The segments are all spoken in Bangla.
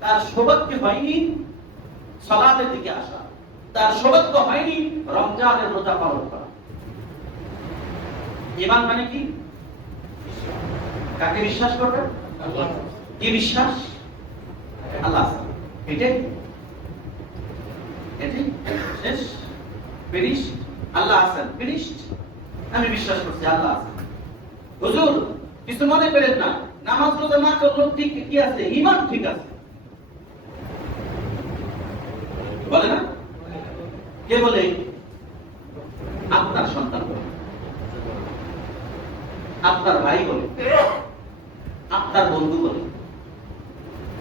তার সৌভাগ্য হয়নি সালাতের দিকে আসা, তার সৌভাগ্য হয়নি রমজানের রোজা পালন করা। ঈমান মানে কি? কাকে বিশ্বাস করবেন? কি বিশ্বাস? আল্লাহ আছে, এটাই এটাই শেষ। ফিনিশ। আল্লাহ আছেন, ফিনিশ। আমি বিশ্বাস করছি আল্লাহ আছেন। হুজুর কিছু মনে করেন না, নামাজ রোজা না করলেও ঠিক কি আছে, ঈমান ঠিক আছে বলে না? কে বলে? আপনার সন্তান বলে, আপনার ভাই বলে, আপনার বন্ধু বলে।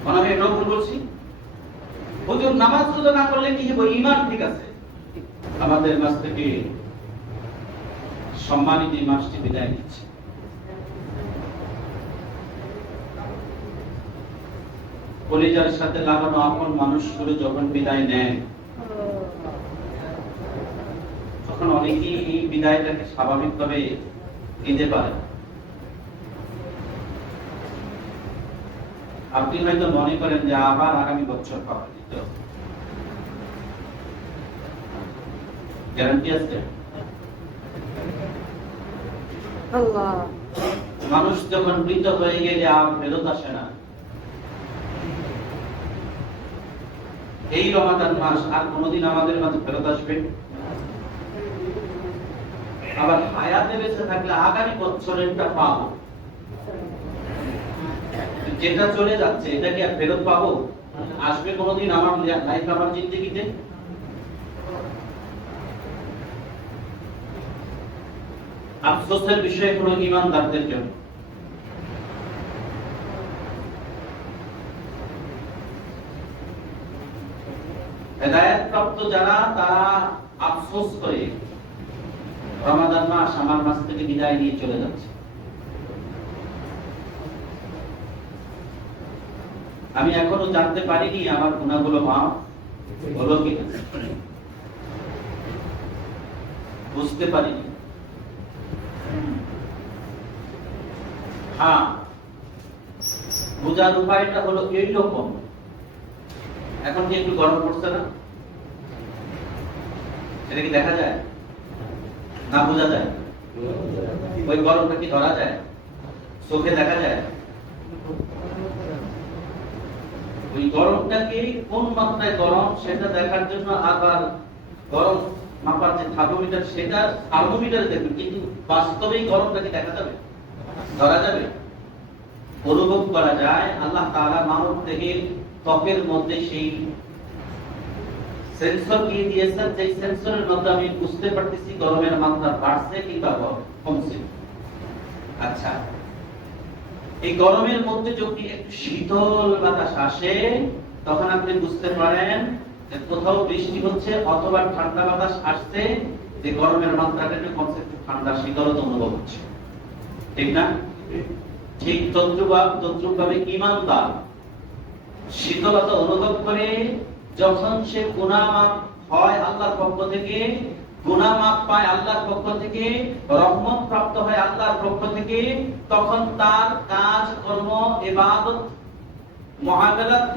আমি এটাও ভুল বলছি? হুজুর নামাজ রোজা না করলে কি হবে, ঈমান ঠিক আছে। আমাদের মাঝ থেকে সম্মানিত এই মাসটি বিদায় নিচ্ছে। কলিজার সাথে লাগানো আপন মানুষগুলো যখন বিদায় নেয়, তখন অনেকেই এই বিদায়টাকে স্বাভাবিকভাবে নিতে পারে। আপনি হয়তো মনে করেন যে আবার আগামী বছর পাওয়া যেত, গ্যারান্টি আছে? মানুষ যখন মৃত হয়ে গেলে আর ফেরত আসে না। এই রমাদান মাস আর কোনদিন আমাদের মাঝে ফেরত আসবে? আবার হায়াতে বেঁচে থাকলে আগামী বছরেরটা পাবো, যেটা চলে যাচ্ছে এটা কি আর ফেরত পাবো? আসবে কোনদিন আমার লাইফ, আমার জিন্দেগিতে? আফসোসের বিষয় হলো ঈমানদারদের জন্য। হেদায়েত প্রাপ্ত যারা, তারা আফসোস করে রমাদান মাস আমার মাস থেকে বিদায় নিয়ে চলে যাচ্ছে। আমি এখনো জানতে পারিনি আমার গুনাহগুলো মাফ হলো কিনা, বুঝতে পারিনি। হ্যাঁ, বোঝার উপায়টা হলো এইরকম। এখন কি একটু গরম পড়ছে না? এটা কি দেখা যায় না বোঝা যায়? ওই গরমটা কি ধরা যায়? চোখে দেখা যায়? ওই গরমটাকে কোন মাত্রায় গরম সেটা দেখার জন্য আবার গরম মাপার যে থার্মোমিটার, সেটা থার্মোমিটারে দেখবেন, কিন্তু বাস্তবেই গরমটাকে দেখা যাবে, ধরা যাবে, অনুভব করা যায়। আল্লাহ তাআলা মানব দেহের ত্বকের মধ্যে সেই সেন্সর দিয়ে দিয়েছেন, যে সেন্সরের মধ্যে আমি বুঝতে পারতেছি গরমের মাত্রা বাড়ছে কিংবা কমছে। আচ্ছা, এই গরমের মধ্যে যদি একটু শীতল বাতাস আসে, তখন আপনি বুঝতে পারেন যে কোথাও বৃষ্টি হচ্ছে অথবা ঠান্ডা বাতাস আসছে, যে গরমের মাত্রাটা একটু কমছে, একটু ঠান্ডা শীতলতা অনুভব হচ্ছে। ঠিক না? ঠিক তদ্রুপভাবে ঈমানদার শীতলতা অনুভব করে যখন সে গুনাহ মাফ হয় আল্লাহর পক্ষ থেকে, গুনাহ মাফ পায় আল্লাহর পক্ষ থেকে, রহমত প্রাপ্ত হয় আল্লাহর পক্ষ থেকে, তখন তার কাজ কর্ম, ইবাদত, মুআমালাত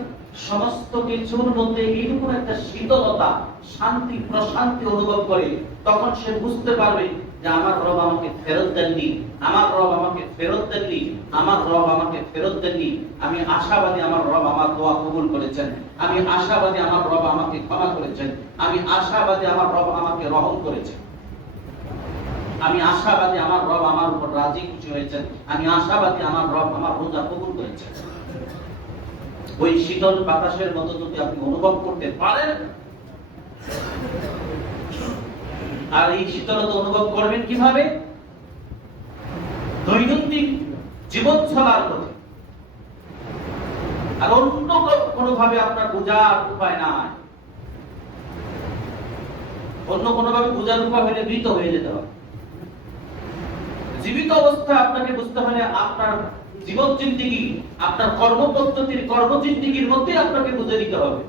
সমস্ত কিছুর মধ্যে এইরকম একটা শীতলতা, শান্তি, প্রশান্তি অনুভব করে। তখন সে বুঝতে পারবে যে আমার রব আমাকে ফেরত দেননি, আমার রব আমাকে ফেরত দেননি, আমার রব আমাকে ফেরত দেননি। আমি আশাবাদী আমার রব আমার দোয়া কবুল করেছেন, আমি আশাবাদী আমার রব আমাকে ক্ষমা করেছেন, আমি আশাবাদী আমার রব আমাকে রহম করেছেন, আমি আশাবাদী আমার রব আমার উপর রাজি খুশি হয়েছেন, আমি আশাবাদী আমার রব আমার রোজা কবুল করেছেন। ওই শীতল বাতাসের মতো যদি আপনি অনুভব করতে পারেন, আর এই শীতলতা অনুভব করবেন কিভাবে? দৈনন্দিন জীবন চলার পথে। আর অন্য কোনোভাবে আপনার বোঝার উপায় নাই। অন্য কোনোভাবে বোঝার উপায় হলে মৃত হয়ে যেতে হবে। জীবিত অবস্থা আপনাকে বুঝতে হলে আপনার জীবন জিন্দেগি, আপনার কর্মপদ্ধতির কর্মজিন্দেগির মধ্যে আপনাকে বুঝে নিতে হবে।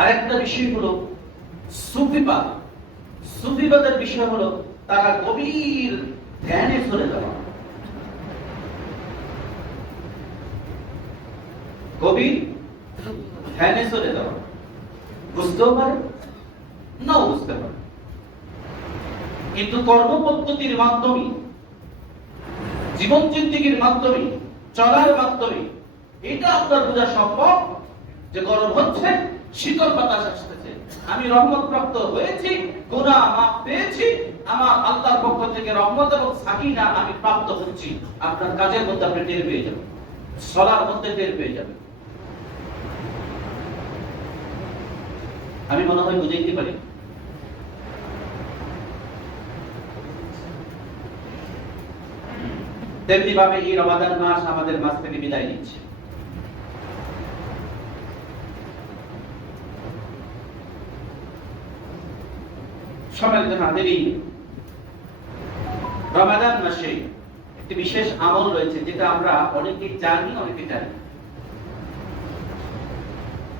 আরেকটা বিষয় হলো সুফিবাদ। সুফিবাদের বিষয় হলো তারা গভীর ধ্যানে চলে যাওয়া। গভীর ধ্যানে চলে যাওয়া, বুঝতেও পারে নাও বুঝতে পারে, কিন্তু কর্মপদ্ধতির মাধ্যমে, জীবন জিন্দেগীর মাধ্যমে, চলার মাধ্যমে এটা আপনার বোঝা সম্ভব যে গরম হচ্ছে, শীতল বাতাস আসতেছে, আমি রহমত প্রাপ্ত হয়েছি, গুনাহ মাফ পেয়েছি, আমার আল্লাহর পক্ষ থেকে রহমত এবং সাকিনা আমি প্রাপ্ত হচ্ছি। আপনার কাজের মধ্যে আপনি টের পেয়ে যাবেন, চলার মধ্যে টের পেয়ে যাবেন। আমি মনে হয় বুঝাইতে পারি। তেমনি ভাবে এই রমাদান মাস আমাদের মাঝ থেকে বিদায় নিচ্ছে। সম্মানিত হাজিরিন, রমাদান মাসে একটি বিশেষ আমল রয়েছে যেটা আমরা অনেকেই জানি, অনেকে জানি।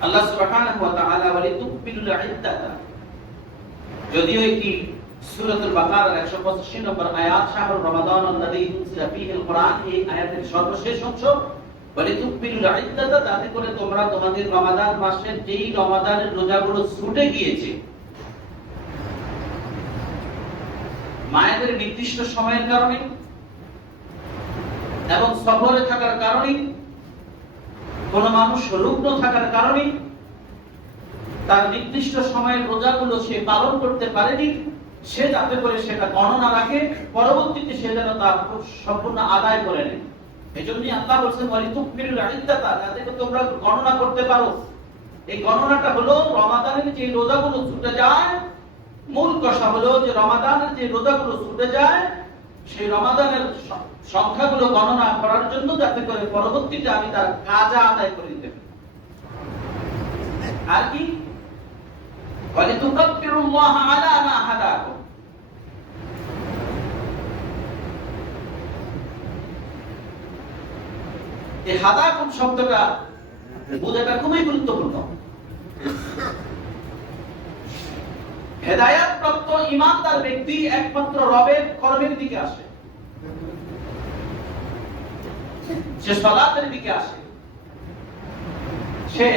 আল্লাহ সুবহানাহু ওয়া তাআলা বলে তুকবিলুল ইদ্দাতা, যদিও এটি সূরাতুল বাকারার 185 নম্বর আয়াত, শাহরুর রমাদান আল্লাযী উনজিলা ফীহিল কুরআন, এই আয়াতের সর্বশেষ অংশ বলে তুকবিলুল ইদ্দাতা, যাতে করে তোমরা তোমাদের রমাদান মাসের যেই রমাদানের রোজাগুলো ছুটে গিয়েছে, মায়েদের নির্দিষ্ট সময়ের কারণে এবং সফরে থাকার কারণে, কোন মানুষ রুগ্ন থাকার কারণে তার নির্দিষ্ট সময়ের রোজাগুলো সে পালন করতে পারেনি, সে যাতে করে সেটা গণনা রাখে, পরবর্তীতে সে যেন তা সম্পূর্ণ আদায় করে নেয়। এই জন্যই আল্লাহ বলছেন ওয়ালিতুকমিলুল ইদ্দাতা, যাতে তোমরা গণনা করতে পারো। এই গণনাটা হলো রমাদানের যে রোজাগুলো ছুটে যায়, মূল কথা হলো যে রমাদানের যে রোজাগুলো ছুটে যায় সেই রমাদানের সংখ্যাগুলো গণনা করার জন্য, যাতে করে পরবর্তীতে আমি তার কাজা আদায় করে দিতে পারি। আর কি ওয়ালিতুকাব্বিরুল্লাহ আলা মা হাদাকুম, এই হাদাকুম শব্দটা বোঝাটা খুবই গুরুত্বপূর্ণ। হেদায়েত প্রাপ্ত ঈমানদার ব্যক্তি একমাত্র রবের কর্মের দিকে আসে, সে সালাতের দিকে আসে, সে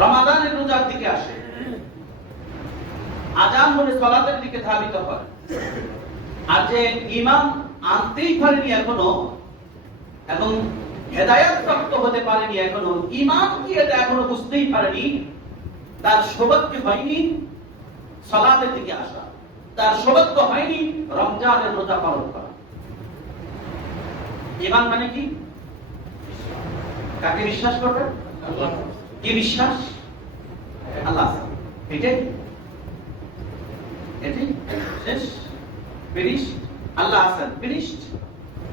রমাদানের রোজার দিকে আসে, আযান হলে সালাতের দিকে ধাবিত হয়। আর যে ঈমান আনতেই পারেনি এখনো এবং হেদায়েত প্রাপ্ত হতে পারেনি এখনো, ঈমান কি এটা এখনো বুঝতেই পারেনি, তার সৌভাগ্য হয়নি সালাতের দিকে আসা, তার সৌভাগ্য হয়নি রমজানের রোজা পালন করা। ঈমান মানে কি? কাকে বিশ্বাস করবে? আল্লাহ। কি বিশ্বাস? আল্লাহ। এটাই এটাই শেষ, ফিনিশ। আল্লাহ আছেন, ফিনিশ।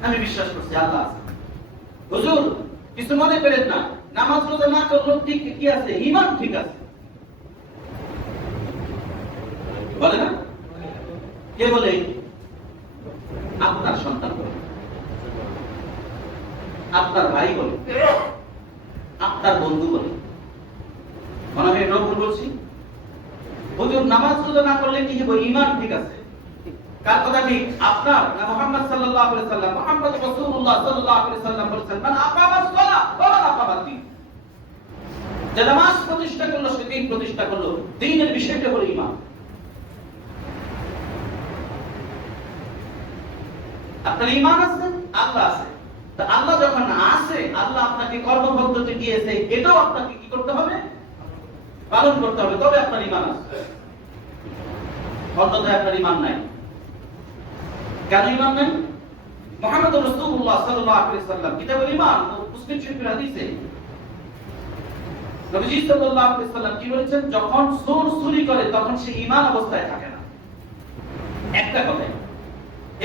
আমি বিশ্বাস করছি আল্লাহ আছেন। হুজুর কিছু মনে করেন না, নামাজ রোজা না করলেও ঠিক কি আছে, ঈমান ঠিক আছে বলে না? কে বলে? আপনার সন্তান বলে, আপনার ভাই বলে, আপনার বন্ধু বলে। মনে হয় এটাও ভুল বলছি? হুজুর নামাজ রোজা না করলে কি হবে, ঈমান ঠিক আছে। কার কথা ঠিক? আপনার না মুহাম্মদ সাল্লাল্লাহু আলাইহি সাল্লাম? মুহাম্মদ রাসূলুল্লাহ সাল্লাল্লাহু আলাইহি সাল্লাম বলেছেন, মান আকামাস সালাহ ওয়া মান আকামাদ দ্বীন, যে নামাজ প্রতিষ্ঠা করলো সে দ্বীন প্রতিষ্ঠা করলো। দ্বীনের বিষয়টা হলো ঈমান। আপনার ঈমান আছে, আল্লাহ আছে। তা আল্লাহ যখন আছে, আল্লাহ আপনাকে কর্মপদ্ধতি দিয়েছে, এটাও আপনাকে কি করতে হবে? পালন করতে হবে, তবে আপনার ঈমান আছে। অন্যথায় আপনার ঈমান নাই। কেন ঈমান নাই? মুহাম্মদ রাসূলুল্লাহ সাল্লাল্লাহু আলাইহি সাল্লাম কিতাবুল ঈমান মুসলিম শরীফের হাদিসে নবীজি সাল্লাল্লাহু আলাইহি সাল্লাম কি বলেছেন? যখন চোর চুরি করে তখন সে ঈমান অবস্থায় থাকে না। একটা কথা।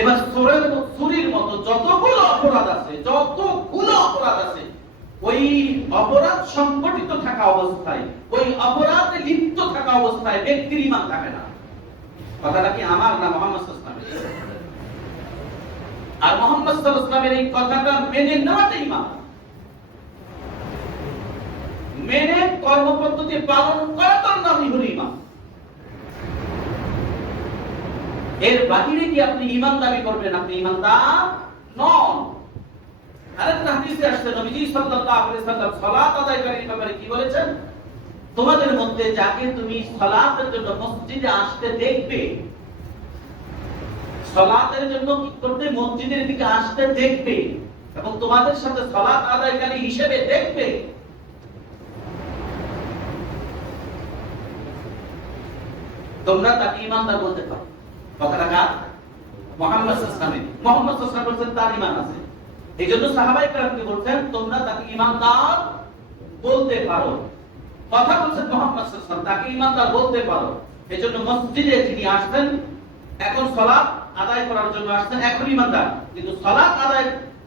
এবার চোরের মতো, চুরির মতো যতগুলো অপরাধ আছে, ওই অপরাধ সংগঠিত থাকা অবস্থায়, ওই অপরাধে লিপ্ত থাকা অবস্থায় ব্যক্তির ঈমান থাকে না। কথাটা কি আমার না মুহাম্মদ সাল্লাল্লাহু আলাইহি ওয়াসাল্লামের? আর মুহাম্মদ সাল্লাল্লাহু আলাইহি ওয়াসাল্লামের এই কথাটা মেনে নেওয়াটাই ঈমান। মেনে কর্মপদ্ধতি পালন করাটার নামই হলো ঈমান। এর বাহিরে কি আপনি ঈমান দাবি করবেন? আপনি ঈমানদার নন। আরেকটা হাদিসে আসছে নবীজি সাল্লাল্লাহু আলাইহি ওয়াসাল্লাম সালাত আদায়কারীর ব্যাপারে কি বলেছেন? তোমাদের মধ্যে যাকে তুমি সালাতের জন্য মসজিদে আসতে দেখবে, সালাতের জন্য কি করতে মসজিদের দিকে আসতে দেখবে এবং তোমাদের সাথে সালাত আদায়কারী হিসেবে দেখবে, তোমরা তাকে ঈমানদার বলতে পারো। কথাটা কার? মুহাম্মদ সাল্লাল্লাহু আলাইহি ওয়াসাল্লাম। মুহাম্মদ সাল্লাল্লাহু আলাইহি ওয়াসাল্লাম বলেন তার ঈমান আছে। এইজন্য সাহাবায়ে কেরামকে বলছেন তোমরা তাকে ঈমানদার বলতে পারো। কথা বলছেন মুহাম্মদ সাল্লাল্লাহু আলাইহি ওয়াসাল্লাম, তাকে ঈমানদার বলতে পারো। এইজন্য মসজিদে যিনি আসছেন এখন সালাত আদায় করার জন্য আসছেন, এখন ঈমানদার। কিন্তু সালাত আদায়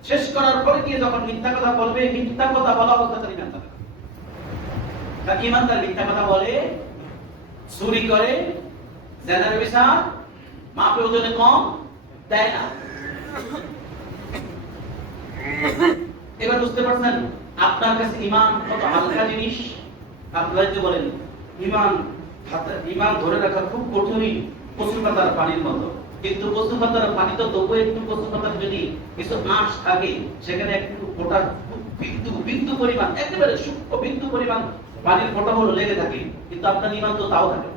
শেষ করার পরে গিয়ে যখন মিথ্যা কথা বলবে, মিথ্যা কথা বলা অবস্থাতে ঈমানদার। তাকে ঈমানদার মিথ্যা কথা বলে, চুরি করে, জেনার বিচার, মাপে ওজনে কম দেয় না। এবার বুঝতে পারছেন আপনার কাছে ঈমান কত হালকা জিনিস। আপনারা যে বলেন ঈমান ধরে রাখা খুব কঠিন, কচু পাতার পানির মতো। কিন্তু কচু পাতার পানি তো তবু একটু, কচু পাতার যদি কিছু আঁশ থাকে সেখানে একটু ফোঁটা বিন্দু পরিমাণ, একেবারে সূক্ষ্ম বিন্দু পরিমাণ পানির ফোঁটা হলো লেগে থাকে, কিন্তু আপনার ঈমান তো তাও থাকে।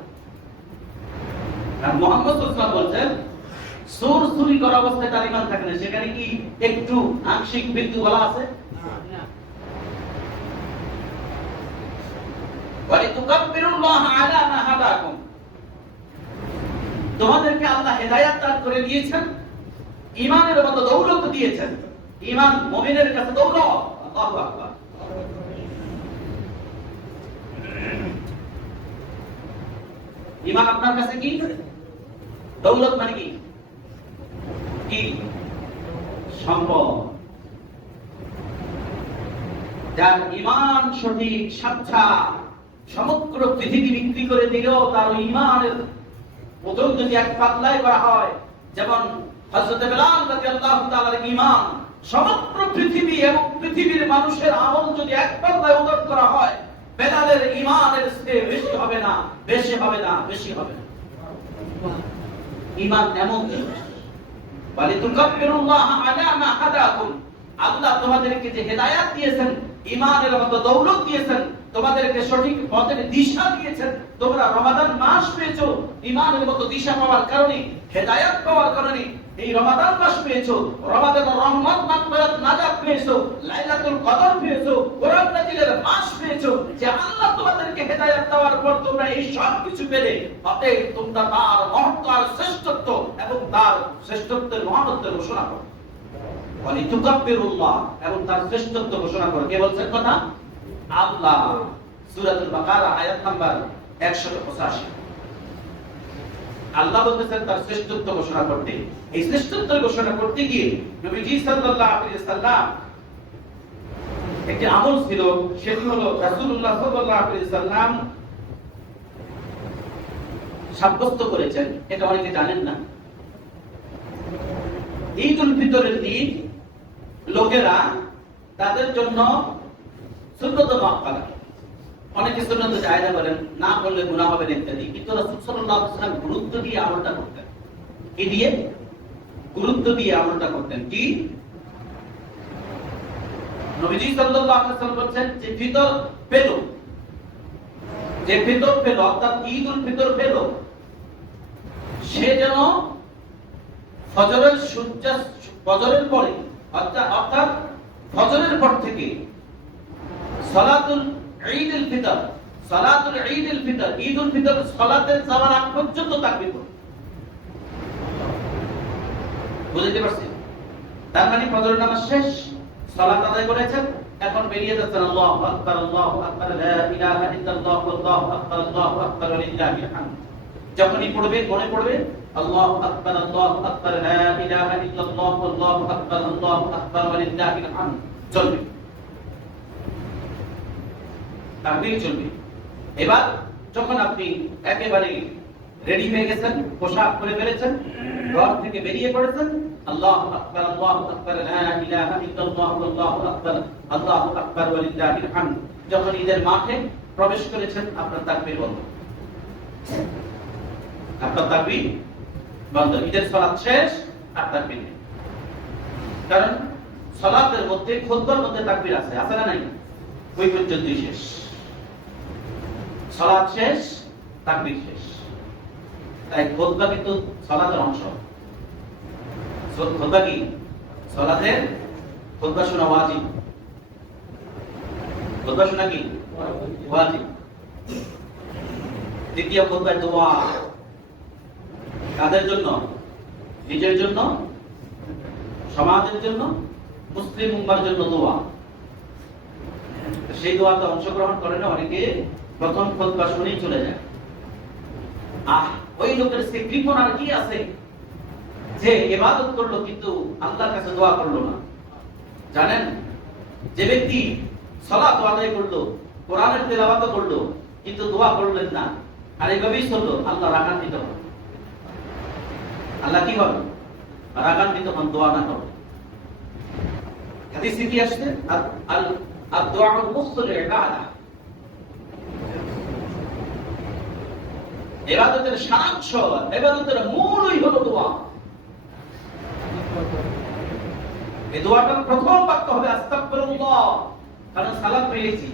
আর মুহাম্মদ সাল্লাল্লাহু আলাইহি ওয়াসাল্লাম বলছেন চোর চুরি করা অবস্থায় তার ঈমান থাকে না, সেখানে কি একটু আংশিক বিন্দু বলা আছে? না। ওয়ালিতুকাব্বিরুল্লাহ আলা মা হাদাকুম, তোমাদেরকে আল্লাহ হেদায়েত দান করে দিয়েছেন, ঈমানের মতো দৌলত দিয়েছেন। ঈমান মুমিনের কাছে দৌলত। আল্লাহু আকবার। ঈমান আপনার কাছে কি? দৌলত মানে কি? কি? সম্পদ। যার ঈমান সঠিক, সাচ্চা, সমগ্র পৃথিবী বিক্রি করে দিলেও তার ঈমানের ওজন যদি এক পাতলায় করা হয়, যেমন হযরত বেলাল রাদিয়াল্লাহু তাআলার ঈমান সমগ্র পৃথিবী এবং পৃথিবীর মানুষের আমল যদি এক পাতলায় ওজন করা হয়, বেলালের ঈমানের চেয়ে বেশি হবে না, বেশি হবে না, বেশি হবে না। ঈমান এমন জিনিস। ওয়ালিতুকাব্বিরুল্লাহ আলা মা হাদাকুম, আল্লাহ তোমাদেরকে যে হেদায়েত দিয়েছেন, ঈমানের মতো দৌলত দিয়েছেন, তোমাদেরকে সঠিক পথের দিশা দিয়েছেন। তোমরা রমাদান মাস পেয়েছো, ঈমানের মতো দিশা পাওয়ার কারণে, হেদায়েত পাওয়ার কারণে এই রমাদান মাস পেয়েছো। রমাদানের রহমত, মাগফিরাত, নাজাত পেয়েছো, লাইলাতুল কদর পেয়েছো, কোরআন নাজিলের মাস পেয়েছো। যে আল্লাহ তোমাদেরকে হেদায়েত দেওয়ার পর তোমরা এই সব কিছু পেলে, অতএব তোমরা তার মহত্ব আর শ্রেষ্ঠত্ব এবং তার শ্রেষ্ঠত্বের মহত্বের ঘোষণা করো। ওয়ালিতুকাব্বিরুল্লাহ, এবং তার শ্রেষ্ঠত্ব ঘোষণা করো। কে বলছেন কথা? আল্লাহ। সূরাতুল বাকারা আয়াত নাম্বার 185। আল্লাহ বলতেছেন তার শ্রেষ্ঠত্ব ঘোষণা করতে। এই শ্রেষ্ঠত্ব ঘোষণা করতে গিয়ে নবীজি সাল্লাল্লাহু আলাইহি ওয়াসাল্লাম একটি আমল ছিল, সেটি হলো রাসূলুল্লাহ সাল্লাল্লাহু আলাইহি ওয়াসাল্লাম সাব্যস্ত করেছেন, এটা অনেকে জানেন না। ঈদুল ফিতরের দিন লোকেরা তাদের জন্য সুন্নত মুআক্কাদা, অনেকে সুন্নত জায়েজা বলেন, না করলে গুনাহ হবে ইত্যাদি, কিন্তু রাসূল সাল্লাল্লাহু আলাইহি ওয়াসাল্লাম গুরুত্ব দিয়ে আমলটা করতেন। কি দিয়ে? গুরুত্ব দিয়ে আমলটা করতেন। কি? নবীজি সাল্লাল্লাহু আলাইহি ওয়াসাল্লাম বলেন যে ফিতর পেল, যে ফিতর পেল, অর্থাৎ ঈদুল ফিতর পেল, সে যেন ফজরের পরে, অর্থাৎ ফজরের পর থেকে সালাতুল ঈদুল ফিতর, সালাতুল ঈদুল ফিতর, ঈদুল ফিতর সালাতের যাওয়ার আগ পর্যন্ত তাকবীর পড়ে। বুঝতে পারছেন? তার মানে ফজরের নামাজ শেষ, সালাত আদায় করেছেন, এখন বেরিয়ে যাচ্ছেন আল্লাহু আকবার, আল্লাহু আকবার, লা ইলাহা ইল্লাল্লাহ, আল্লাহু আকবার, আল্লাহু আকবার, লিল্লাহিল হামদ। যখনই পড়বে, মনে পড়বে আল্লাহু আকবার, আল্লাহু আকবার, লা ইলাহা ইল্লাল্লাহ, আল্লাহু আকবার, আল্লাহু আকবার, লিল্লাহিল হামদ। চলবে, তাকবীর চলবে। এবার যখন আপনি একেবারে রেডি হয়ে গেছেন, পোশাক পরে ফেলেছেন, ঘর থেকে বেরিয়ে পড়েছেন, আল্লাহু আকবার, আল্লাহু আকবার, লা ইলাহা ইল্লাল্লাহ, আল্লাহু আকবার, আল্লাহু আকবার, লিল্লাহিল হামদ। যখন ঈদের মাঠে প্রবেশ করেছেন, আপনার তাকবীর বন্ধ, আপনার তাকবীর বন্ধ। ঈদের সালাত শেষ, আর তাকবীর নেই। কারণ সালাতের মধ্যে খুতবার মধ্যে তাকবীর আছে না নাই? ওই পর্যন্তই শেষ। সালাত শেষ, তাকবীর শেষ। তাই খুতবা কিন্তু সালাতের অংশ। খুতবা কি? সালাতের খুতবা শোনা ওয়াজিব। খুতবা শোনা কি? ওয়াজিব। দ্বিতীয় খুতবায় দোয়া। কাদের জন্য? নিজের জন্য, সমাজের জন্য, মুসলিম উম্মার জন্য দোয়া। সেই দোয়াতে অংশগ্রহণ করে না অনেকে, প্রথম খুতবা শুনেই চলে যায়। ওই লোকের সে কৃপণ আর কি আছে যে ইবাদত করলো কিন্তু আল্লাহর কাছে দোয়া করলো না? জানেন, যে ব্যক্তি সালাত আদায় করলো, কোরআনের তেলাওয়াত করলো, কিন্তু দোয়া করলেন না, আর এইভাবেই চললো, আল্লাহ রাগান্বিত হন। আল্লাহ কি হবে? রাগান্বিত হন দোয়া না করো। হাদিসে কি আসছে? আদ-দুআউল মুখসুল ইবাদা। ইবাদতের সারাংশ, ইবাদতের মূলই হলো দোয়া। এই দোয়াটার প্রথম বাক্য হবে আস্তাগফিরুল্লাহ, কারণ সালাত পেয়েছি,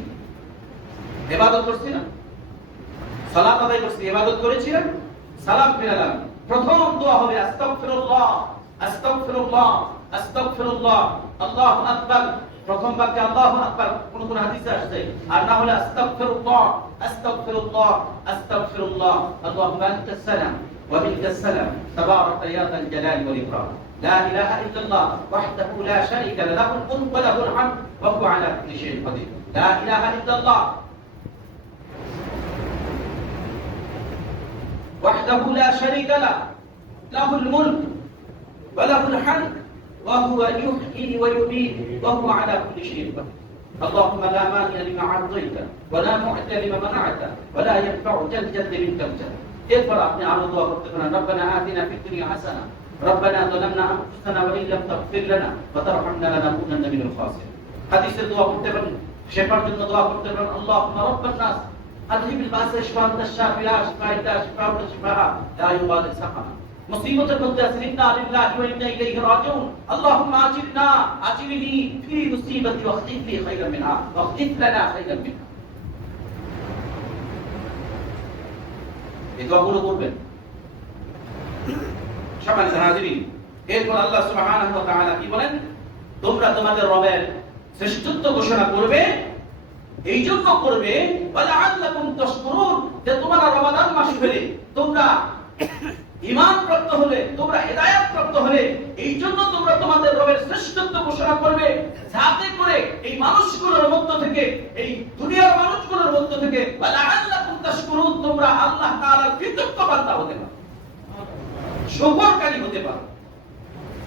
ইবাদত করছি না, সালাত আদায় করছি, ইবাদত করেছি না, সালাম ফিরালাম। প্রথম দোয়া হবে আস্তাগফিরুল্লাহ, আস্তাগফিরুল্লাহ, আস্তাগফিরুল্লাহ, আল্লাহু আকবার। প্রথম বাক্যে আল্লাহু আকবার কোন কোন হাদিসে আসছে, আর না হলে আস্তাগফিরুল্লাহ, আস্তাগফিরুল্লাহ, আস্তাগফিরুল্লাহ, আল্লাহুম্মা আনতাস সালাম ওয়া মিনকাস সালাম, তাবারাকা ইয়া যাল জালালি ওয়াল ইকরাম, লা ইলাহা ইল্লাল্লাহ ওয়াহদাহু লা শারীকা লাহু, লাহুল মুলকু ওয়া লাহুল হামদ ওয়া হুয়া আলা কুল্লি শাইইন কাদির। লা ইলাহা ইল্লাল্লাহ وحده لا شريك له له الملك وله الحمد وهو يحيي ويميت وهو على كل شيء قدير. اللهم لا مانع لما اعطيت ولا معطي لما منعت ولا ينفع ذا الجد منك الجد. এরপর আপনি আরো দোয়া করতে পারেন, ربنا آتنا في الدنيا حسنة ربنا ظلمنا أنفسنا وإن لم تغفر لنا وترحمنا لنكونن من الخاسرين. হাদিসের দোয়া করতে পারেন, শেফার জন্য দোয়া করতে পারেন, اللهم رب الناس أذهب البأس اشفاء أنت الشافي لا شفاء إلا شفاءك شفاء لا يغادر سقما. মুসিবতের মধ্যে আছি, ইন্না লিল্লাহি ওয়া ইন্না ইলাইহি রাজিউন। আল্লাহুম্মা আজিরনি ফি মুসিবাতি ওয়াখতিফ লি খায়রান মিনহা ওয়াখতিফ লানা খায়রান মিনহা। এই দোয়াগুলো করবেন। সম্মানিত হাজিরিন, এরপর আল্লাহ সুবহানাহু ওয়া তাআলা কি বলেন? তোমরা তোমাদের রবের শ্রেষ্ঠত্ব ঘোষণা করবে, এই জন্য করবে ওয়ালাআল্লাকুম তাশকুরুন, যে তোমরা রমাদান মাস পেলে, তোমরা ঈমান প্রাপ্ত হলে, তোমরা হেদায়েত প্রাপ্ত হলে, এই জন্য তোমরা তোমাদের রবের শ্রেষ্ঠত্ব ঘোষণা করবে, যাতে করে এই মানুষগুলোর মধ্য থেকে, এই দুনিয়ার মানুষগুলোর মধ্য থেকে ওয়ালাআল্লাকুম তাশকুরুন, তোমরা আল্লাহ তাআলার কৃতজ্ঞ বান্দা হতে পারো, শুকরকারী হতে পারো।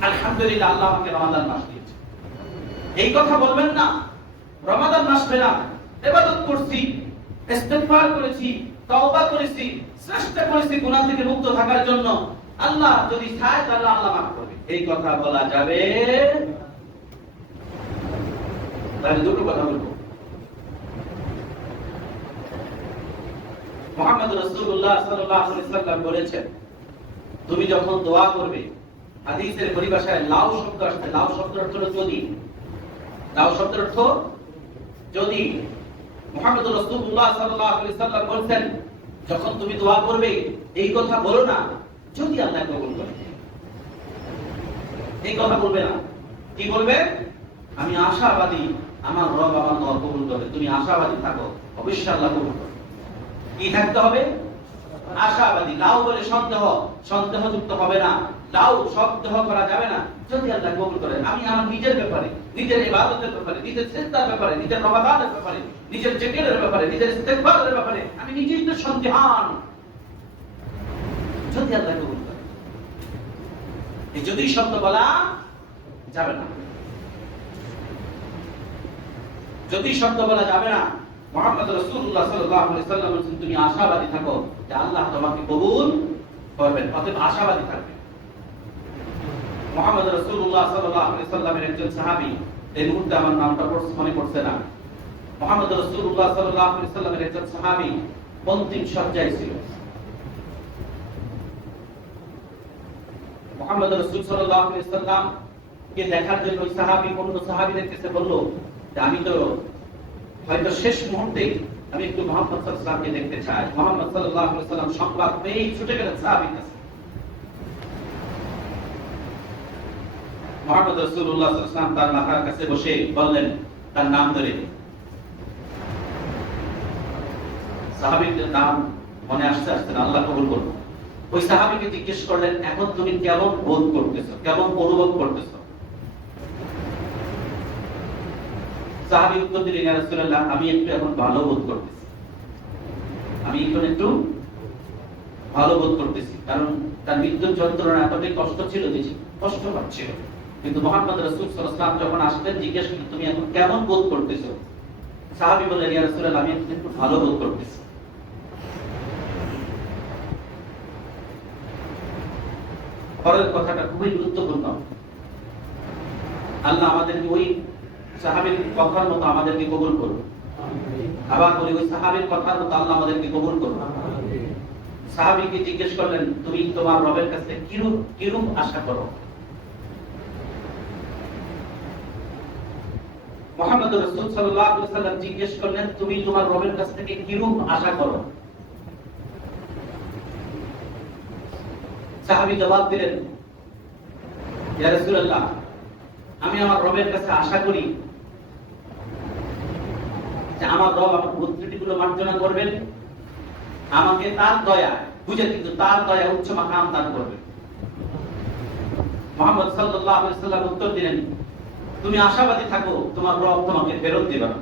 আলহামদুলিল্লাহ, আল্লাহ আমাকে রমাদান মাস দিয়েছে। এই কথা বলবেন না, রমাদান মাস পেলাম, ইবাদত করছি, ইস্তিগফার করেছি, তওবা করেছি, চেষ্টা করেছি গুনাহ থেকে মুক্ত থাকার জন্য, আল্লাহ যদি চায় তাহলে আল্লাহ মাফ করবে, এই কথা বলা যাবে? তাহলে দুটো কথা বলবো। মুহাম্মদ রাসূলুল্লাহ সাল্লাল্লাহু আলাইহি ওয়াসাল্লাম বলেছেন, তুমি যখন দোয়া করবে, হাদিসের পরিভাষায় লাউ শব্দ আসছে, লাউ শব্দের অর্থ হলো যদি। লাউ শব্দের অর্থ যদি। মুহাম্মদ রাসূলুল্লাহ সাল্লাল্লাহু আলাইহি ওয়াসাল্লাম বলেন, যখন তুমি দোয়া করবে এই কথা বলো না যদি আল্লাহ কবুল করে, এই কথা বলবে না। কি বলবে? আমি আশাবাদী আমার রব আমার দোয়া কবুল করবে। তুমি আশাবাদী থাকো, অবশ্যই আল্লাহ কবুল করবে। কি থাকতে হবে? আশাবাদী। লাউ বলে সন্দেহ, সন্দেহযুক্ত হবে না। লাউ সন্দেহ করা যাবে না, যদি আল্লাহ কবুল করে। আমি আমার নিজের ব্যাপারে, নিজের ইবাদতের ব্যাপারে, নিজের চিন্তার ব্যাপারে, নিজের রমাদানের ব্যাপারে, নিজের জিকিরের ব্যাপারে, নিজের ইস্তিগফারের ব্যাপারে আমি নিজেই তো সন্দেহান, যদি আল্লাহ কবুল করে। এই যদি শব্দ বলা যাবে না, যদি শব্দ বলা যাবে না। মুহাম্মদ রাসূলুল্লাহ সাল্লাল্লাহু আলাইহি ওয়াসাল্লাম বলেছেন, তুমি আশাবাদী থাকো যে আল্লাহ তোমাকে কবুল করবেন, অতএব আশাবাদী থাকবে। মুহাম্মদ রাসূলুল্লাহ সাল্লাল্লাহু আলাইহি ওয়াসাল্লামের একজন সাহাবী, এই মুহূর্তে আমার নামটা মনে পড়ছে না, মুহাম্মদ রাসূলুল্লাহ সাল্লাল্লাহু আলাইহি ওয়াসাল্লামের একজন সাহাবী অন্তিম শয্যায় ছিল। মুহাম্মদ রাসূল সাল্লাল্লাহু আলাইহি ওয়াসাল্লাম কে দেখার জন্য ওই সাহাবী অন্য সাহাবীদের কাছে বলল যে আমি তো হয়তো শেষ মুহূর্তে আমি একটু মুহাম্মদ সাল্লাল্লাহু আলাইহি ওয়াসাল্লামকে দেখতে চাই। মুহাম্মদ সাল্লাল্লাহু আলাইহি ওয়াসাল্লাম সংবাদ পেয়ে ছুটে গেলেন সাহাবীর কাছে। মুহাম্মদ রাসূলুল্লাহ সাল্লাল্লাহু আলাইহি ওয়াসাল্লাম তার মাথার কাছে বসে বললেন, তার নাম ধরে। সাহাবীর নাম মনে আসতে আসতে আল্লাহ কবুল করুন। ওই সাহাবীকে জিজ্ঞেস করলেন, এখন তুমি কেমন বোধ করতেছো, কেমন অনুভব করতেছো? সাহাবী উত্তর দিলেন, ইয়া রাসূলুল্লাহ, আমি একটু এখন ভালো বোধ করতেছি। আমি এখন একটু ভালো বোধ করতেছি, কারণ তার মৃত্যুর যন্ত্রণা এতটাই কষ্ট ছিল যে কষ্ট পাচ্ছিল। কিন্তু মুহাম্মদ রাসূল সাল্লাল্লাহু আলাইহি ওয়াসাল্লাম যখন আসলেন, জিজ্ঞেস করলেন, তুমি এখন কেমন বোধ করতেছো? সাহাবী বললেন, ইয়া রাসূলুল্লাহ, আমি একটু ভালো বোধ করতেছি। পরের কথাটা খুবই গুরুত্বপূর্ণ। আল্লাহ আমাদেরকে ওই সাহাবীর কথার মতো আমাদেরকে কবুল করুন। আবার বলি, ওই সাহাবীর কথার মতো আল্লাহ আমাদেরকে কবুল করুন। সাহাবীকে জিজ্ঞেস করলেন, তুমি তোমার রবের কাছে কিরূপ আশা করো? মুহাম্মদ রাসূল সাল্লাল্লাহু আলাইহি ওয়াসাল্লাম জিজ্ঞেস করলেন, তুমি তোমার রবের কাছ থেকে কিরূপ আশা করো? সাহাবী জবাব দিলেন, ইয়া রাসূলুল্লাহ, আমি আমার রবের কাছে আশা করি যে আমার রব আমার ভুল ত্রুটিগুলো মার্জনা করবেন, আমাকে তার দয়া, বুঝে কিন্তু তার দয়া উচ্চ মাকাম দান করবেন। মুহাম্মদ সাল্লাল্লাহু আলাইহি ওয়াসাল্লাম উত্তর দিলেন, তুমি আশাবাদী থাকো, তোমার রব তোমাকে ফেরত দিবে না।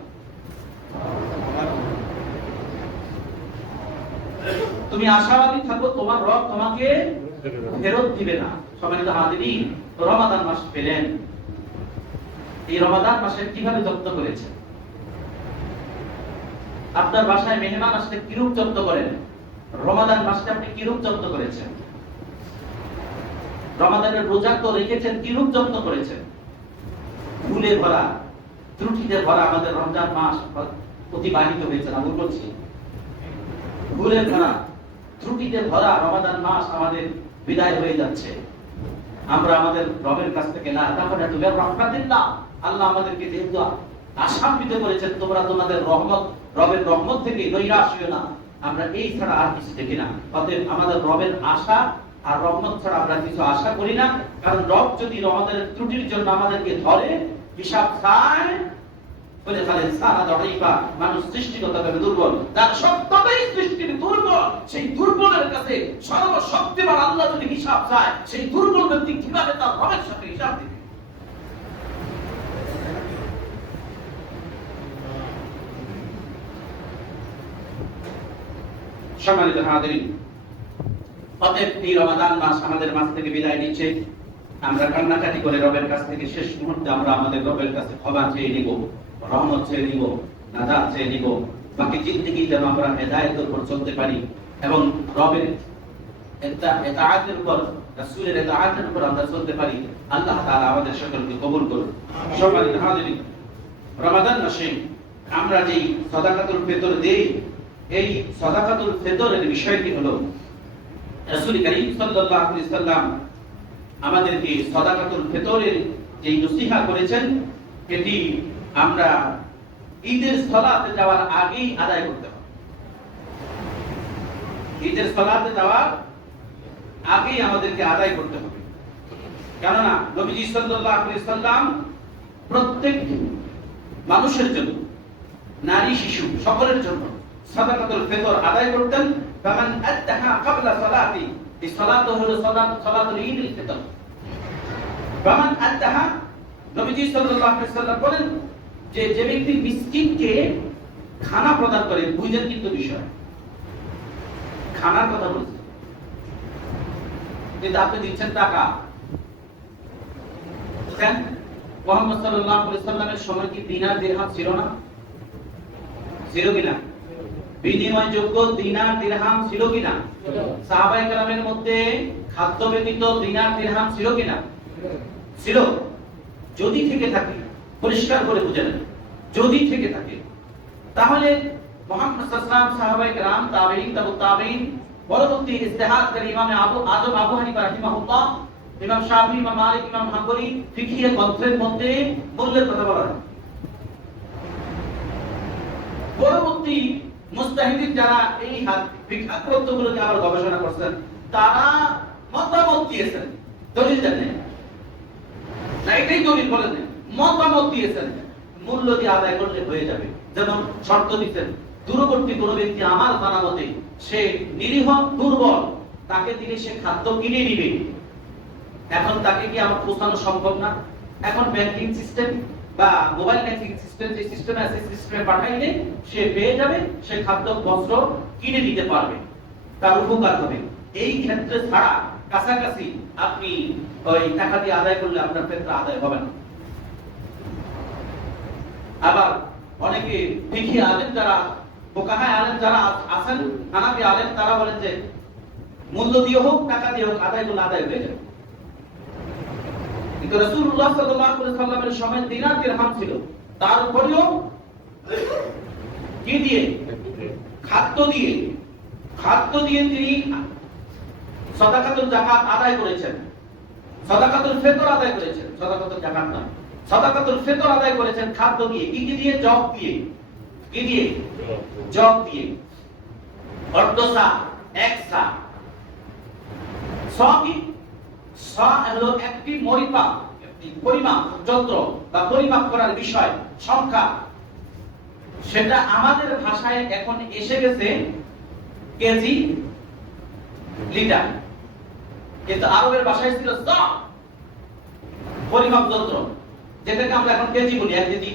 তুমি আশাবাদী থাকো, তোমার রব তোমাকে ফেরত দিবে না। সম্মানিত হাজিরিন, রমাদান মাস পেলেন, এই রমাদান মাসে কিভাবে যত্ন করেছেন? আপনার বাসায় মেহমান আসলে কিরূপ যত্ন করেন? রমাদান মাসে আপনি কিরূপ যত্ন করেছেন? রমাদানের রোজা তো রেখেছেন, কিরূপ যত্ন করেছেন? ভুলে ভরা, ত্রুটিতে ভরা আমাদের রমজান মাস অতিবাহিত হয়েছে না, বলছি ভুলে ভরা, ত্রুটিতে ভরা রমাদান মাস আমাদের বিদায় হয়ে যাচ্ছে। আমরা আমাদের রবের কাছ থেকে না তাকানাতু বির রাহমাতিল্লাহ, আল্লাহ আমাদেরকে যেহেতু আশান্বিত করেছেন, তোমরা তোমাদের রহমত, রবের রহমত থেকে নৈরাশ হইও না, আমরা এই ছাড়া আর কিছু দেখি না। অতএব আমাদের রবের আশা আর রহমত ছাড়া আমরা কিছু আশা করি না। কারণ রব যদি রহমতের ত্রুটির জন্য আমাদেরকে ধরে, হিসাব চায়, বলে তাহলে সারা দড়াইবা, মানুষ সৃষ্টিগতভাবে দুর্বল, তার সত্যতাই সৃষ্টির দুর্বল। সেই দুর্বলের কাছে সর্বশক্তিমান আল্লাহ যদি হিসাব চায়, সেই দুর্বল ব্যক্তি কিভাবে তার রবের সাথে হিসাব দিবে? সম্মানিত হাজিরিন, অতএব এই রমাদান মাস আমাদের মাঝ থেকে বিদায় নিচ্ছে। আমরা কান্নাকাটি করে রবের কাছ থেকে শেষ মুহূর্তে আমরা আমাদের রবের কাছে ক্ষমা চেয়ে নিব, রহমত চেয়ে নিব, নাজাত চেয়ে নিব। বাকি জিন্দেগি যেন আমরা হেদায়েতের উপর চলতে পারি এবং রবের ইতাআতের উপর, রাসূলের ইতাআতের উপর আমরা চলতে পারি। আল্লাহ তাআলা আমাদের সকলকে কবুল করুন। সম্মানিত হাজিরিন, রমাদান মাসে আমরা যেই সাদাকাতুল ফিতর দেই, এই সাদাকাতুল ফিতরের বিষয়টি হলো রাসূল করিম সাল্লাল্লাহু আলাইহি সাল্লাম আমাদেরকে সাদাকাতুল ফিতরের যেই নসিহত করেছেন, এটি আমরা ঈদের সালাতে যাওয়ার আগেই আদায় করতে হবে। ঈদের সালাতে যাওয়ার আগেই আমাদেরকে আদায় করতে হবে। কেননা নবীজি সাল্লাল্লাহু আলাইহি সাল্লাম প্রত্যেক মানুষের জন্য, নারী শিশু সকলের জন্য সাদাকাতুল ফিতর আদায় করতেন। ফামান আদাহা ক্বাবলা সালাতি, এই সালাত হলো সালাতুল ঈদুল ফিতর। ফামান আদাহা, নবীজি সাল্লাল্লাহু আলাইহি সাল্লাম বলেন যে যে ব্যক্তি মিসকিনকে খানা প্রদান করে, বুঝেন কিন্তু বিষয়, খানার কথা বলছে, কিন্তু আপনি দিচ্ছেন টাকা। বুঝছেন, মুহাম্মদ সাল্লাল্লাহু আলাইহি সাল্লামের সময় কি দিনার দিরহাম ছিল না? ছিল কিনা? বিনিময়যোগ্য দিনার দিরহাম ছিল কিনা? সাহাবায়ে কেরামের মধ্যে খাদ্য ব্যতীত দিনার দিরহাম ছিল কিনা? ছিল। যদি থেকে থাকে, পরিষ্কার করে বুঝে নেন, যদি থেকে থাকে, তাহলে মুহাম্মদ সাল্লাল্লাহু আলাইহি ওয়াসাল্লাম, সাহাবায়ে কেরাম, তাবেঈন, তাবু তাবেঈন, পরবর্তী ইজতিহাদকারী ইমাম আবু হানিফা রাহিমাহুল্লাহ, ইমাম শাফি, ইমাম মালিক, ইমাম হাম্বলি ফিকহিয়া গ্রন্থের মধ্যে মূল্যের কথা বলা হয়। পরবর্তী মুস্তাহিদিন যারা এই ফিকহ গ্রন্থগুলোকে আবার গবেষণা করছেন, তারা মতামত দিয়েছেন, দলিল দেন না, এটাই দলিল বলেন না, মতামত দিয়েছেন মূল্য দিয়ে আদায় করলে হয়ে যাবে। যেমন শর্ত দিচ্ছেন, দূরবর্তী কোনো ব্যক্তি আমার জানা মতে সে নিরীহ দুর্বল, তাকে দিলে সে খাদ্য কিনে নিবে, এখন তাকে কি আমার পৌঁছানো সম্ভব না? এখন ব্যাংকিং সিস্টেম বা মোবাইল ব্যাংকিং সিস্টেম, যে সিস্টেমে আছে সিস্টেমে পাঠাইলে সে পেয়ে যাবে, সে খাদ্য বস্ত্র কিনে নিতে পারবে, তার উপকার হবে। এই ক্ষেত্রে ছাড়া কাছাকাছি আপনি ওই টাকা দিয়ে আদায় করলে আপনার ক্ষেত্রে আদায় হবে না। আবার অনেকে ফিকহি আলেম যারা, ফুকাহা আলেম যারা আছেন, হানাফি আলেম, তারা বলেন যে মূল্য দিয়ে হোক টাকা দিয়ে হোক আদায় করলে আদায় হয়ে যাবে। কিন্তু রাসূলুল্লাহ সাল্লাল্লাহু আলাইহি ওয়াসাল্লামের সময় দিনার দিরহাম ছিল, তার উপরেও কি দিয়ে? খাদ্য দিয়ে তিনি সাদাকাতুল যাকাত আদায় করেছেন, সাদাকাতুল ফিতর আদায় করেছেন, সাদাকাতুল যাকাত না, সাদাকাতুল ফিতর আদায় করেছেন খাদ্য দিয়ে। কি দিয়ে? জব দিয়ে। কি দিয়ে? জব দিয়ে। অর্ধসা, এক সা। কি? হলো একটি পরিমাপ যন্ত্র বা পরিমাপ করার বিষয়, সংখ্যা। সেটা আমাদের ভাষায় এখন এসে গেছে কেজি, লিটার, কিন্তু আরবের ভাষায় ছিল পরিমাপ যন্ত্র, যেটাকে আমরা এখন কেজি বলি, 1 কেজি,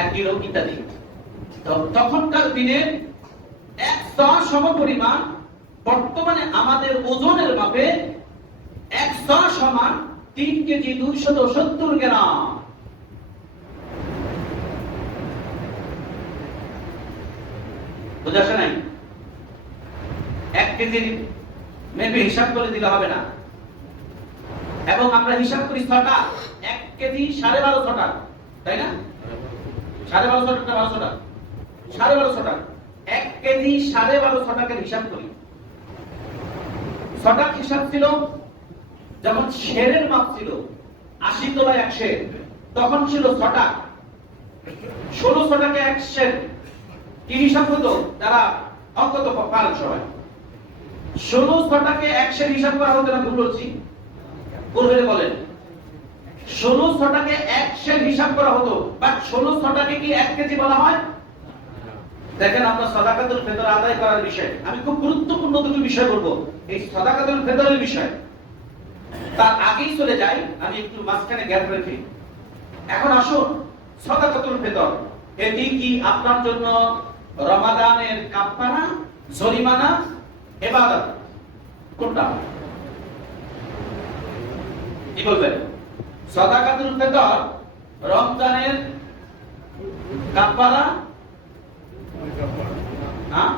1 কিলো ইত্যাদি। তখনকার দিনে 100 সমপরিমাণ, বর্তমানে আমাদের ওজনের মাপে 100 সমান 3 কেজি 270 গ্রাম। বুঝাছে নাই? 1 কেজির মেপে হিসাব করে দিলে হবে না। এবং আমরা হিসাব করি ছটা, 1 কেজি 12.5 ছটা, তাই না? 12.5 ছটা, 12.5 ছটা, 1 কেজি 12.5 ছটাকে হিসাব করি। ছটাক হিসাব ছিল, যেমন শেরের মাপ ছিল 80 তলায় 1 শের, তখন ছিল ছটা, 16 ছটাকে 1 শের। কি হিসাব হতো? তারা অঙ্ক তো পারেন সবাই। 16 ছটাকে 1 শের হিসাব করা হতো না, ভুল বলছি? বলবেন বলেন। 16 ছটাকে 1 শের হিসাব করা হতো, বাট 16 ছটাকে কি 1 কেজি বলা হয়? দেখেন, আমরা সাদাকাতুল ফিতর আদায় করার বিষয়, আমি খুব গুরুত্বপূর্ণ দুটো বিষয় বলবো এই সাদাকাতুল ফিতরের বিষয়। তার আগেই চলে যাই, আমি একটু মাঝখানে গ্যাপ রেখে। এখন আসুন, সাদাকাতুল ফিতর এটি কি আপনার জন্য রমাদানের কাফারা, জরিমানা, ইবাদত, কোনটা? কি বলবেন? সাদাকাতুল ফিতর রমজানের কাফারা, হ্যাঁ,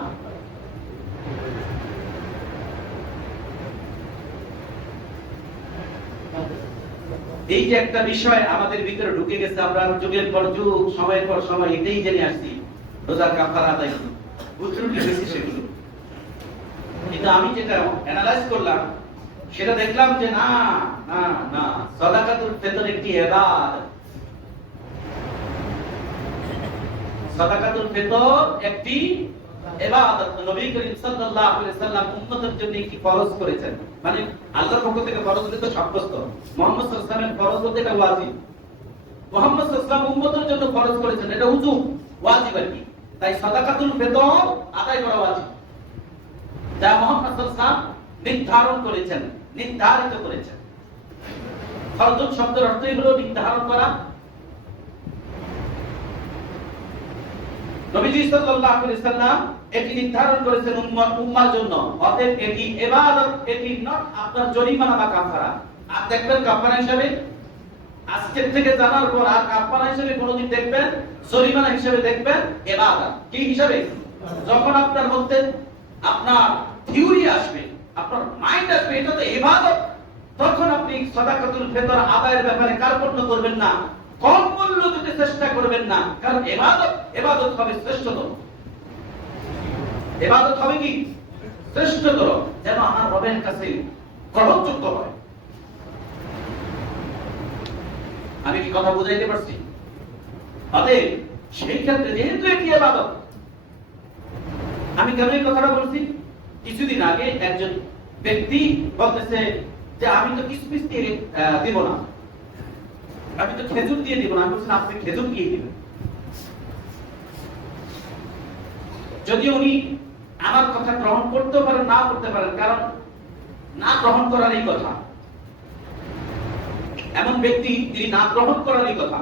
এই যে একটা বিষয় আমাদের ভিতরে ঢুকে গেছে, আমরা যুগের পর যুগ, সময়ের পর সময় এটাই জেনে আসছি, রোজার কাফারা আদায় করুন, বুঝতে গেছি সেগুলো। কিন্তু আমি যেটা অ্যানালাইজ করলাম, সেটা দেখলাম যে না না না, সাদাকাতুল ফিতর একটি ইবাদত। সাদাকাতুল ফিতর একটি ইবাদত। নবী করিম সাল্লাল্লাহু আলাইহি ওয়াসাল্লাম উম্মতের জন্য একটি ফরজ করেছেন, মানে আল্লাহর পক্ষ থেকে ফরজ হলে তো সাব্যস্ত। মুহাম্মদ সাল্লাল্লাহু আলাইহি ওয়াসাল্লামের ফরজ বলতে এটা ওয়াজিব। মুহাম্মদ সাল্লাল্লাহু আলাইহি ওয়াসাল্লাম উম্মতের জন্য ফরজ করেছেন, এটা উজুব, ওয়াজিব আর কি। তাই সাদাকাতুল ফিতর আদায় করা ওয়াজিব, যা মুহাম্মদ সাল্লাল্লাহু আলাইহি ওয়াসাল্লাম নির্ধারণ করেছেন, নির্ধারিত করেছেন। ফরজ শব্দের অর্থই হলো নির্ধারণ করা। নবীজি সাল্লাল্লাহু আলাইহি ওয়াসাল্লাম এটি নির্ধারণ করেছেন উম্মার জন্য। অতএব এটি ইবাদত, এটি নট আপনার জরিমানা বা কাফারা। আর দেখবেন কাফারা হিসাবে, আজকের থেকে জানার পর আর কাফারা হিসাবে কোনদিন দেখবেন, জরিমানা হিসাবে দেখবেন ইবাদত। কি হিসাবে? যখন আপনার মধ্যে আপনার থিওরি আসবে, আপনার মাইন্ড আসবে এটা তো ইবাদত, তখন আপনি সাদাকাতুল ফিতর আদায়ের ব্যাপারে কার্পণ্য করবেন না, কম মূল্য দিতে চেষ্টা করবেন না, কারণ ইবাদত হবে শ্রেষ্ঠতর। ইবাদত হবে কি? শ্রেষ্ঠতর, যেন আমার রবের কাছে গ্রহণযোগ্য হয়। আমি কি কথা বুঝাইতে পারছি? অতএব সেই ক্ষেত্রে যেহেতু এটি ইবাদত, আমি কেন এই কথাটা বলছি? কিছুদিন আগে একজন ব্যক্তি বলতেছে যে আমি তো কিসমিস দিয়ে দিব না, আমি তো খেজুর দিয়ে দিব না। আমি বলছি আপনি খেজুর দিয়ে দিবেন। যদি উনি আমার কথা গ্রহণ করতে পারেন না করতে পারেন, কারণ না গ্রহণ করারই কথা, এমন ব্যক্তি তিনি না গ্রহণ করারই কথা,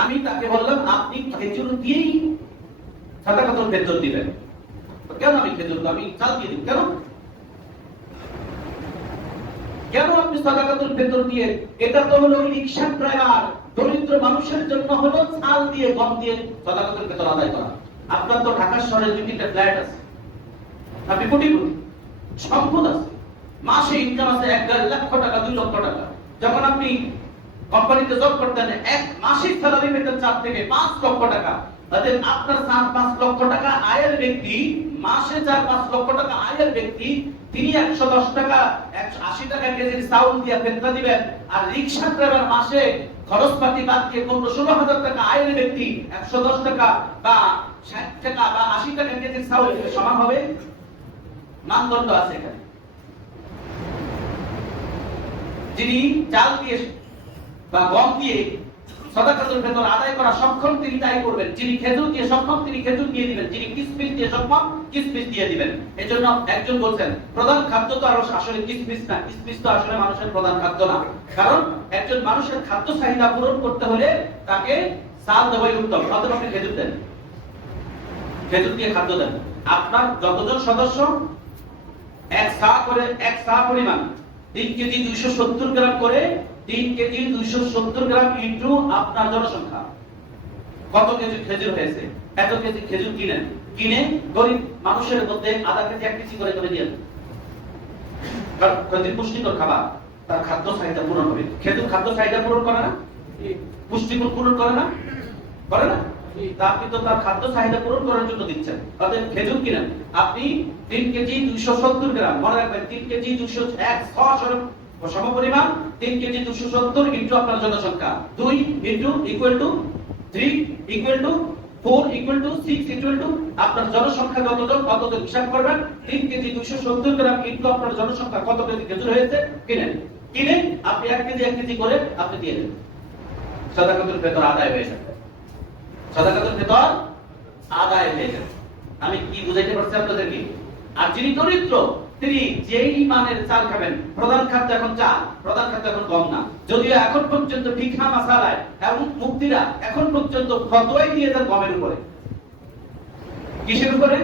আমি তাকে বললাম আপনি খেজুর দিয়েই সাদাকাতুল ফিতর দিবেন। কেন আমি খেজুর, আমি চাল দিয়ে দিব কেন? কেন আপনি সাদাকাতুল ফিতর দিয়ে? এটা তো হলো রিকশা ড্রাইভার দরিদ্র মানুষের জন্য হলো চাল দিয়ে গম দিয়ে সাদাকাতুল ফিতর আদায় করা। আপনার তো ঢাকা শহরে 2-3টা ফ্ল্যাট আছে, আপনি কোটিপতি, সম্পদ আছে, মাসে ইনকাম আছে 1.5 লাখ টাকা 2 লক্ষ টাকা। যখন আপনি কোম্পানিতে জব করতেন এক মাসিক স্যালারি পেতেন 4 থেকে 5 লক্ষ টাকা। অতএব আপনার 4-5 লক্ষ টাকা আয়ের ব্যক্তি, মাসে 4-5 লক্ষ টাকা আয়ের ব্যক্তি, তিনি 110 টাকা 180 টাকা কেজির চাউল দিয়ে ফেতরা দিবেন। আর রিকশা ড্রাইভার মাসে খরচপাতি বাদ দিয়ে 15-16 হাজার টাকা আয়ের ব্যক্তি 110 টাকা বা 60 টাকা বা 80 টাকা কেজির চাউল সমান হবে? মানদণ্ড আছে এখানে। যিনি চাল দিয়ে বা গম দিয়ে সাদাকাতুল ফিতর আদায় করা সক্ষম তিনি তাই করবেন। যিনি খেজুর দিয়ে সক্ষম তিনি খেজুর দিয়ে দিবেন, যিনি কিসমিস দিয়ে সক্ষম কিসমিস দিয়ে দিবেন। এজন্য একজন বলছেন প্রধান খাদ্য তো আর আসলে কিসমিস না, কিসমিস তো আসলে মানুষের প্রধান খাদ্য না। কারণ একজন মানুষের খাদ্য চাহিদা পূরণ করতে হলে তাকে চাল দেওয়াই উত্তম। অথবা আপনি খেজুর দেন, খেজুর দিয়ে খাদ্য দেন। আপনার যতজন সদস্য এক সা পরিমাণ 3 কেজি 270 গ্রাম করে 3 কেজি 270 গ্রাম ইনটু আপনার জনসংখ্যা কত কেজি খেজুর হয়েছে, এত কেজি খেজুর কিনে গরিব মানুষের মধ্যে আধা কেজি 1 কেজি করে দিয়ে দেন। কারণ খেজুর পুষ্টিকর খাবার, তার খাদ্য চাহিদা পূরণ হবে। খেজুর খাদ্য চাহিদা পূরণ করে না, পুষ্টিকর পূরণ করে না, করে না? তা আপনি তো তার খাদ্য চাহিদা পূরণ করার জন্য দিচ্ছেন। অতএব খেজুর কিনেন আপনি 3 কেজি 270 গ্রাম, মনে রাখবেন 3 কেজি 201 সমপরিমাণ 3 কেজি 270 ইনটু আপনার জনসংখ্যা 2 into equal to 3 equal to 4 equal to 6 equal to আপনার জনসংখ্যা কতজন হিসাব করবেন। 3 কেজি 270 গ্রাম ইনটু আপনার জনসংখ্যা কত কেজি খেজুর হয়েছে কিনে আপনি 1 কেজি করে আপনি দিয়ে দেন। সাদাকাতুল ফিতর আদায় হয়ে যাবে, সাদাকাতুল ফিতর আদায় হয়ে যাবে। আমি কি বুঝাইতে পারছি আপনাদেরকে? আর যিনি দরিদ্র তিনি যেই মানের চাল খাবেন, প্রধান খাদ্য এখন চাল, প্রধান খাদ্য এখন গম না। যদিও এখন পর্যন্ত ফিকহা মাসালায় এবং মুফতিরা এখন পর্যন্ত ফতোয়াই দিয়েছেন গমের উপরে। কিসের উপরে?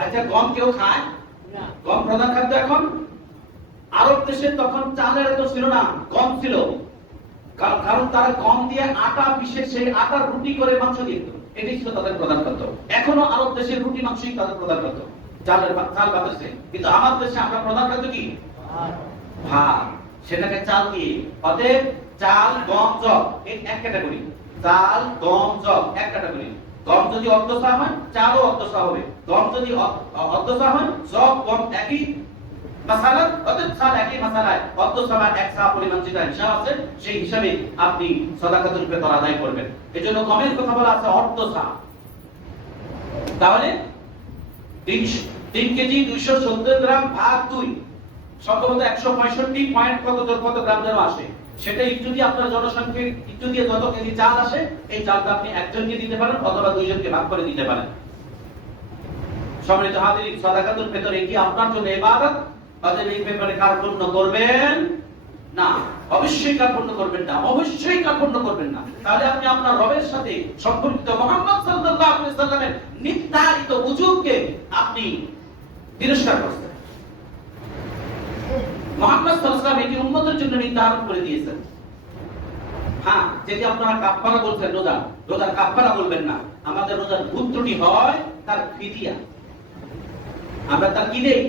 আচ্ছা গম কেউ খায় না, গম প্রধান খাদ্য এখন। আরব দেশে তখন চালের এত ছিল না, গম ছিল। কারণ তারা গম দিয়ে আটা পিষে সেই আটার রুটি করে মাংস দিত, এটাই ছিল তাদের প্রধান খাদ্য। এখনো আরব দেশের রুটি মাংসই তাদের প্রধান খাদ্য, চাল বাতাসে। কিন্তু আমার দেশে আমরা প্রধান খাদ্য কি? ভাত, সেটাকে চাল দিয়ে। অতএব চাল গম জব এক ক্যাটাগরি, চাল গম জব এক ক্যাটাগরি। গম যদি অর্ধসা হয় চালও অর্ধসা হবে, গম যদি অর্ধসা হয় জব গম একই মাসালা, অতএব চাল একই মাসালায় অর্ধসা এক সা পরিমাণ যেটা হিসাব আছে সেই হিসাবে আপনি সাদাকাতুল ফিতর আদায় করবেন। এজন্য গমের কথা বলা আছে অর্ধসা। তাহলে 3 কেজি 270 গ্রাম ভাগ 2 সম্ভবত 165 পয়েন্ট কত গ্রাম যেন আসে। সেটা যদি আপনার জনসংখ্যার একটু দিয়ে যত কেজি চাল আসে এই চালটা আপনি একজনকে দিতে পারেন অথবা দুইজনকে ভাগ করে দিতে পারেন। সম্মানিত হাজিরিন, সাদাকাতুল ফিতর কি আপনার জন্য ইবাদত? অতএব এই ব্যাপারে কার্পণ্য করবেন না, অবশ্যই কার্পণ্য করবেন না, অবশ্যই কার্পণ্য করবেন না। তাহলে আপনি আপনার রবের সাথে সম্পর্কিত মুহাম্মদ সাল্লাল্লাহু আলাইহি ওয়াসাল্লামের নির্ধারিত উজুবকে আপনি তিরস্কার করছেন। মুহাম্মদ সাল্লাল্লাহু আলাইহি ওয়াসাল্লাম এটি উম্মতের জন্য নির্ধারণ করে দিয়েছেন। হ্যাঁ, যদি আপনারা কাফারা বলছেন, রোজার কাফারা বলবেন না। আমাদের রোজার ভুল ত্রুটি হয় তার ফিদিয়া, আমরা তার কি দেই?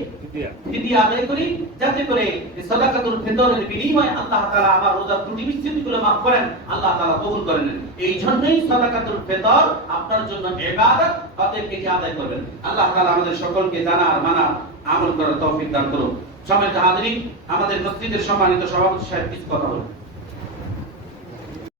ফিদিয়া আদায় করি, যাতে করে সাদাকাতুল ফিতরের বিনিময়ে আল্লাহ তাআলা আমার রোজার ত্রুটি বিচ্যুতিগুলো মাফ করেন, আল্লাহ তাআলা কবুল করেন। এই জন্যই সাদাকাতুল ফিতর আপনার জন্য ইবাদত, অতএব এটি আদায় করবেন। আল্লাহ তাআলা আমাদের সকলকে জানার মানার আমল করার তৌফিক দান করুন। সম্মানিত হাজিরিন, আমাদের মসজিদের সম্মানিত সভাপতি সাহেব কিছু কথা বলুন।